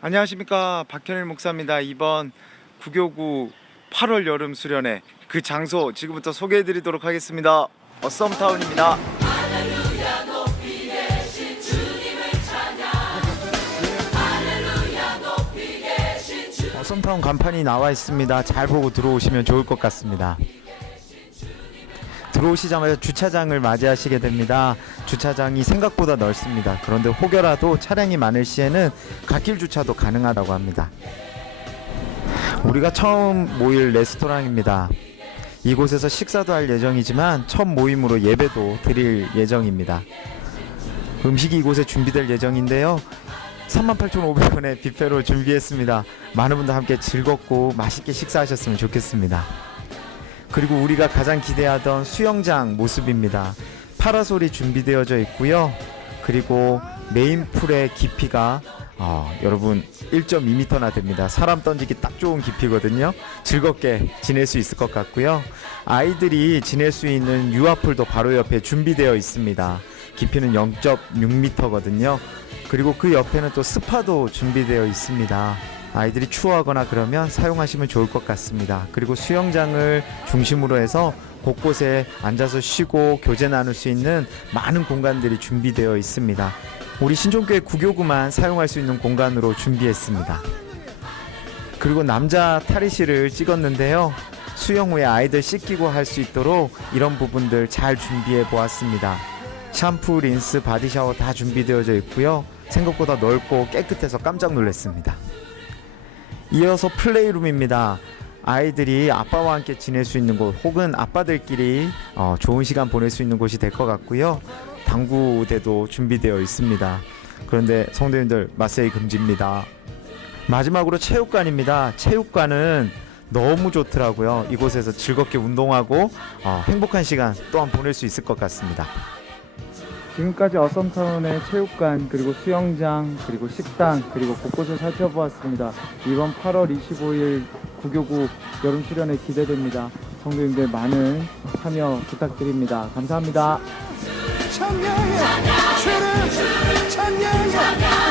안녕하십니까 박현일 목사입니다. 이번 구교구 8월 여름 수련회 그 장소 지금부터 소개해드리도록 하겠습니다. 어썸타운입니다. 어썸타운 간판이 나와 있습니다. 잘 보고 들어오시면 좋을 것 같습니다. 들어오시자마자 주차장을 맞이하시게 됩니다. 주차장이 생각보다 넓습니다. 그런데 혹여라도 차량이 많을 시에는 갓길 주차도 가능하다고 합니다. 우리가 처음 모일 레스토랑입니다. 이곳에서 식사도 할 예정이지만 첫 모임으로 예배도 드릴 예정입니다. 음식이 이곳에 준비될 예정인데요. 38,500원의 뷔페로 준비했습니다. 많은 분들 함께 즐겁고 맛있게 식사하셨으면 좋겠습니다. 그리고 우리가 가장 기대하던 수영장 모습입니다. 파라솔이 준비되어져 있고요. 그리고 메인 풀의 깊이가 어, 여러분 1.2m나 됩니다. 사람 던지기 딱 좋은 깊이거든요. 즐겁게 지낼 수 있을 것 같고요. 아이들이 지낼 수 있는 유아풀도 바로 옆에 준비되어 있습니다. 깊이는 0.6m거든요. 그리고 그 옆에는 또 스파도 준비되어 있습니다. 아이들이 추워하거나 그러면 사용하시면 좋을 것 같습니다. 그리고 수영장을 중심으로 해서 곳곳에 앉아서 쉬고 교제 나눌 수 있는 많은 공간들이 준비되어 있습니다. 우리 신종교회 구교구만 사용할 수 있는 공간으로 준비했습니다. 그리고 남자 탈의실을 찍었는데요. 수영 후에 아이들 씻기고 할 수 있도록 이런 부분들 잘 준비해 보았습니다. 샴푸, 린스, 바디 샤워 다 준비되어져 있고요. 생각보다 넓고 깨끗해서 깜짝 놀랐습니다. 이어서 플레이룸입니다. 아이들이 아빠와 함께 지낼 수 있는 곳 혹은 아빠들끼리 어, 좋은 시간 보낼 수 있는 곳이 될 것 같고요. 당구대도 준비되어 있습니다. 그런데 성도님들 마세이 금지입니다. 마지막으로 체육관입니다. 체육관은 너무 좋더라고요. 이곳에서 즐겁게 운동하고 어, 행복한 시간 또한 보낼 수 있을 것 같습니다. 지금까지 어썸타운의 체육관 그리고 수영장 그리고 식당 그리고 곳곳을 살펴보았습니다. 이번 8월 25일 구교구 여름 수련회 기대됩니다. 성도님들 많은 참여 부탁드립니다. 감사합니다. 찬양해 주를 찬양해